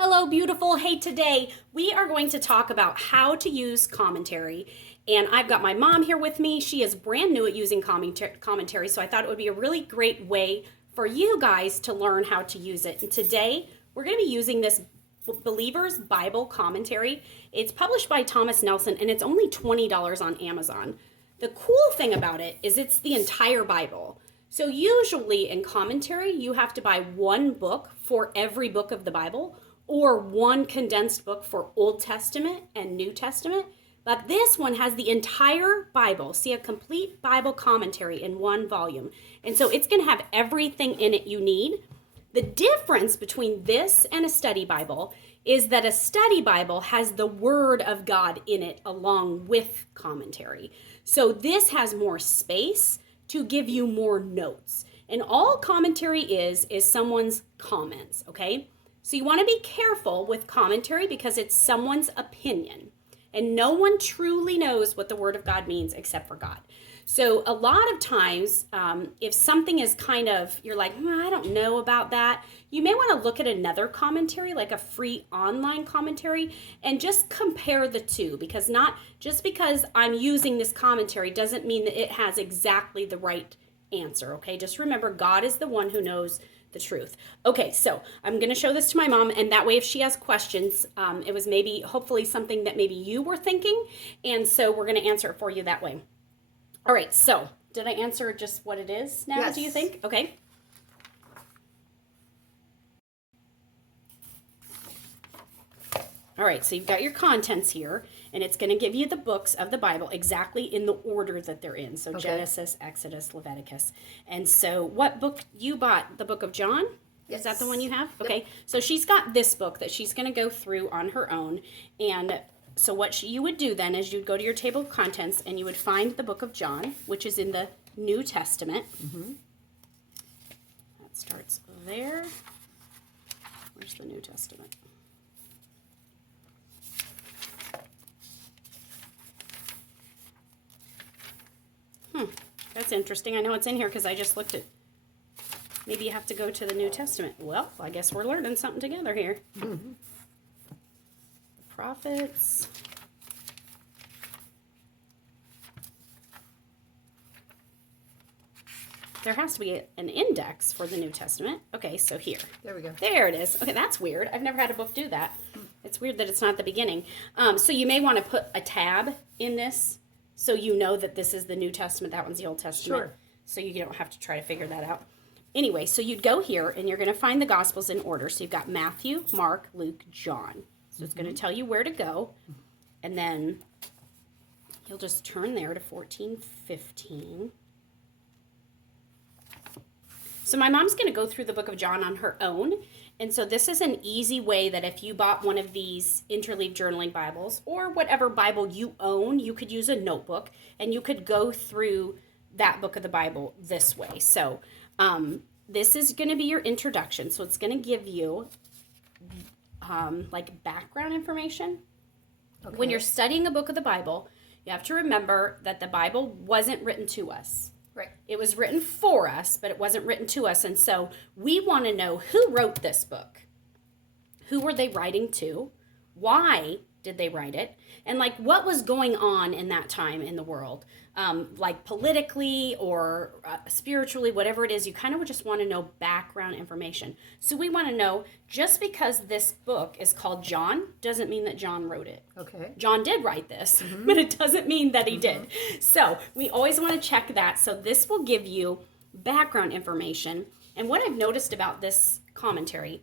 Hello, beautiful. Hey, today we are going to talk about how to use commentary. And I've got my mom here with me. She is brand new at using commentary, so I thought it would be a really great way for you guys to learn how to use it. And today we're going to be using this Believer's Bible Commentary. It's published by Thomas Nelson and it's only $20 on Amazon. The cool thing about it is it's the entire Bible. So usually in commentary, you have to buy one book for every book of the Bible, or one condensed book for Old Testament and New Testament. But this one has the entire Bible. See, a complete Bible commentary in one volume. And so it's going to have everything in it you need. The difference between this and a study Bible is that a study Bible has the Word of God in it along with commentary. So this has more space to give you more notes. And all commentary is someone's comments, okay? So you want to be careful with commentary because it's someone's opinion. And no one truly knows what the Word of God means except for God. So a lot of times, if something is kind of, you're like, I don't know about that, you may want to look at another commentary, like a free online commentary, and just compare the two. Because not just because I'm using this commentary doesn't mean that it has exactly the right answer, okay? Just remember, God is the one who knows the truth. Okay, so I'm going to show this to my mom, and that way if she has questions, it was maybe, hopefully something that maybe you were thinking, and so we're going to answer it for you that way. All right, so did I answer just what it is now, Yes. Do you think? Okay. All right, so you've got your contents here, and it's going to give you the books of the Bible exactly in the order that they're in. So Okay. Genesis, Exodus, Leviticus. And so what book you bought? The book of John? Yes. Is that the one you have? Yep. Okay, so she's got this book that she's going to go through on her own. And so what you would do then is you'd go to your table of contents and you would find the book of John, which is in the New Testament. Mm-hmm. That starts there. Where's the New Testament? That's interesting. I know it's in here because I just looked at. Maybe you have to go to the New Testament. Well, I guess we're learning something together here. Mm-hmm. The prophets. There has to be an index for the New Testament. Okay, so here. There we go. There it is. Okay, that's weird. I've never had a book do that. It's weird that it's not at the beginning. So you may want to put a tab in this so you know that this is the New Testament, that one's the Old Testament. Sure. So you don't have to try to figure that out. Anyway, so you'd go here and you're going to find the Gospels in order. So you've got Matthew, Mark, Luke, John. So it's going to tell you where to go. And then you'll just turn there to 14:15. So my mom's going to go through the book of John on her own. And so this is an easy way that if you bought one of these interleave journaling Bibles or whatever Bible you own, you could use a notebook and you could go through that book of the Bible this way. So this is going to be your introduction. So it's going to give you like background information. Okay. When you're studying a book of the Bible, you have to remember that the Bible wasn't written to us. Right. It was written for us, but it wasn't written to us. And so we want to know who wrote this book. Who were they writing to? Why did they write it? And like what was going on in that time in the world? Like politically or spiritually, whatever it is, you kind of would just want to know background information. So we want to know, just because this book is called John doesn't mean that John wrote it. Okay. John did write this, but it doesn't mean that he did. So we always want to check that. So this will give you background information. And what I've noticed about this commentary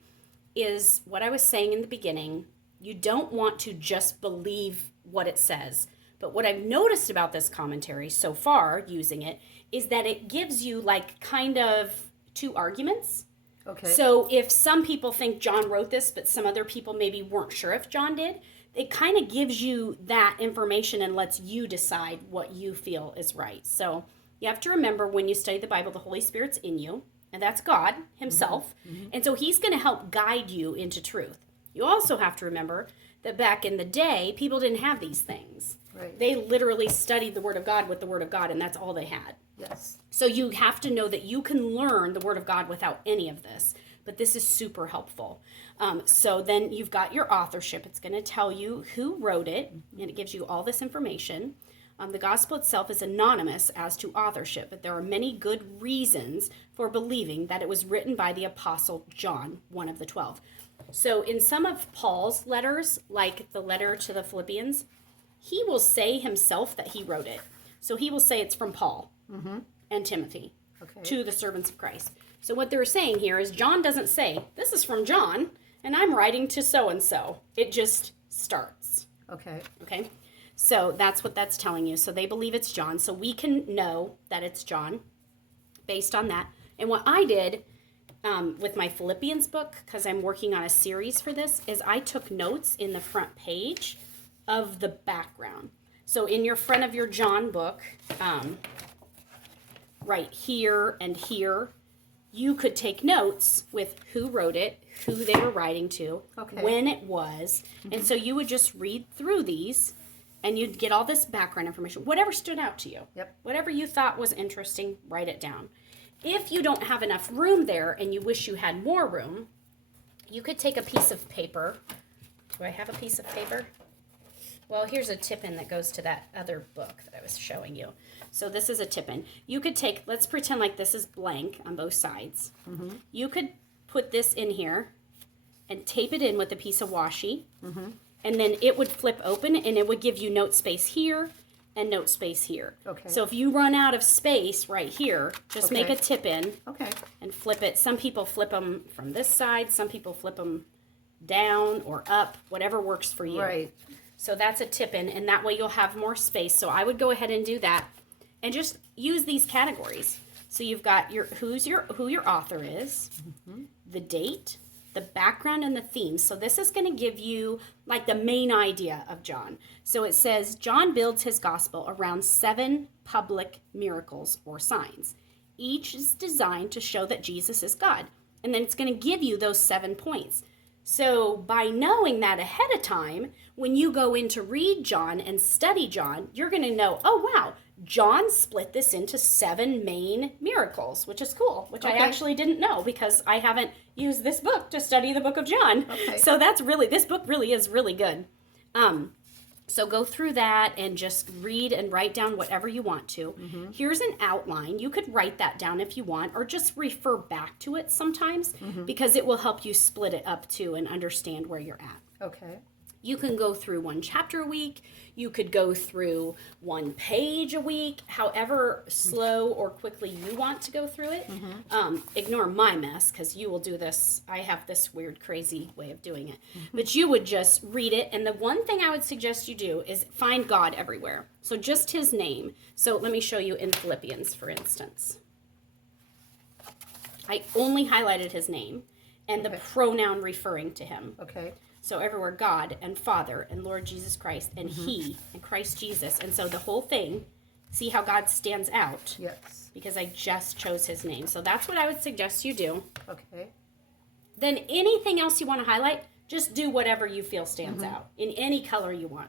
is what I was saying in the beginning. You don't want to just believe what it says. But what I've noticed about this commentary so far, using it, is that it gives you like kind of two arguments. Okay. So if some people think John wrote this, but some other people maybe weren't sure if John did, it kind of gives you that information and lets you decide what you feel is right. So you have to remember, when you study the Bible, the Holy Spirit's in you, and that's God himself. Mm-hmm. And so he's going to help guide you into truth. You also have to remember that back in the day, people didn't have these things. Right. They literally studied the Word of God with the Word of God, and that's all they had. Yes. So you have to know that you can learn the Word of God without any of this. but this is super helpful. So then you've got your authorship. It's going to tell you who wrote it, and it gives you all this information. The gospel itself is anonymous as to authorship, but there are many good reasons for believing that it was written by the Apostle John, one of the 12. So in some of Paul's letters, like the letter to the Philippians, he will say himself that he wrote it. So he will say it's from Paul and Timothy to the servants of Christ. So what they're saying here is John doesn't say, this is from John, and I'm writing to so-and-so. It just starts. Okay? So that's what that's telling you. So they believe it's John. So we can know that it's John based on that. And what I did with my Philippians book, because I'm working on a series for this, is I took notes in the front page of the background. So in your front of your John book, right here and here, you could take notes with who wrote it, who they were writing to, when it was. And so you would just read through these, and you'd get all this background information, whatever stood out to you. Whatever you thought was interesting, write it down. If you don't have enough room there and you wish you had more room, you could take a piece of paper. Do I have a piece of paper? Well, here's a tip-in that goes to that other book that I was showing you. So this is a tip-in. You could take, let's pretend like this is blank on both sides. You could put this in here and tape it in with a piece of washi. And then it would flip open, and it would give you note space here and note space here. So if you run out of space right here, just make a tip in and flip it. Some people flip them from this side. Some people flip them down or up, whatever works for you. So that's a tip in, and that way you'll have more space. So I would go ahead and do that and just use these categories. So you've got who your author is, the date, the background, and the theme. So this is going to give you like the main idea of John. So it says John builds his gospel around 7 public miracles or signs. Each is designed to show that Jesus is God. And then it's going to give you those 7 points. So by knowing that ahead of time, when you go in to read John and study John, you're going to know, oh, wow, John split this into 7 main miracles, which is cool, which I actually didn't know because I haven't used this book to study the book of John. So this book really is really good. So go through that and just read and write down whatever you want to. Here's an outline. You could write that down if you want, or just refer back to it sometimes because it will help you split it up too and understand where you're at. You can go through 1 chapter a week. You could go through 1 page a week, however slow or quickly you want to go through it. Ignore my mess because you will do this. I have this weird, crazy way of doing it. But you would just read it. And the one thing I would suggest you do is find God everywhere. So just his name. So let me show you in Philippians, for instance. I only highlighted his name and the pronoun referring to him. So everywhere, God and Father and Lord Jesus Christ and He and Christ Jesus. And so the whole thing, see how God stands out? Because I just chose his name. So that's what I would suggest you do. Then anything else you want to highlight, just do whatever you feel stands out in any color you want.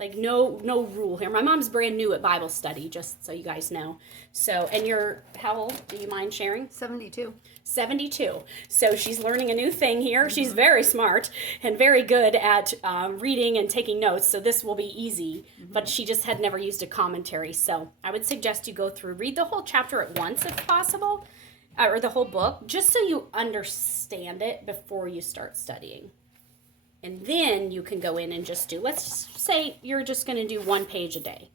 Like no rule here. My mom's brand new at Bible study, just so you guys know. So, and you're, how old? Do you mind sharing? 72. 72. So she's learning a new thing here. She's very smart and very good at reading and taking notes. So this will be easy, but she just had never used a commentary. So I would suggest you go through, read the whole chapter at once if possible, or the whole book, just so you understand it before you start studying. And then you can go in and just do, let's say you're just going to do 1 page a day.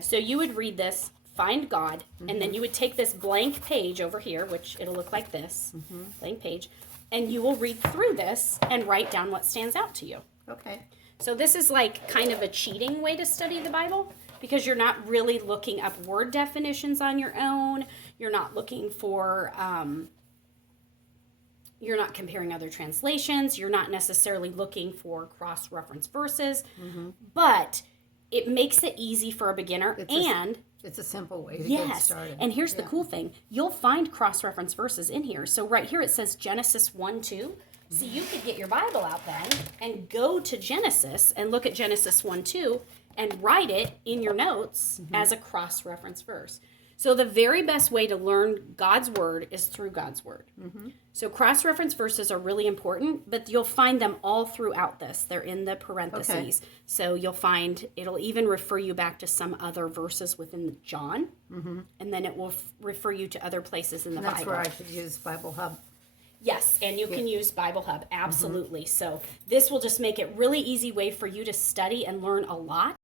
So you would read this, find God, and then you would take this blank page over here, which it'll look like this, blank page, and you will read through this and write down what stands out to you. So this is like kind of a cheating way to study the Bible because you're not really looking up word definitions on your own. You're not looking for... you're not comparing other translations. You're not necessarily looking for cross-reference verses, but it makes it easy for a beginner. It's a simple way to get started. And here's the cool thing. You'll find cross-reference verses in here. So right here it says Genesis 1:2. So you could get your Bible out then and go to Genesis and look at Genesis 1:2 and write it in your notes as a cross-reference verse. So the very best way to learn God's word is through God's word. So cross-reference verses are really important, but you'll find them all throughout this. They're in the parentheses. Okay. So you'll find it'll even refer you back to some other verses within John, and then it will refer you to other places in the Bible. That's where I should use Bible Hub. Yes, and you can use Bible Hub, absolutely. So this will just make it really easy way for you to study and learn a lot.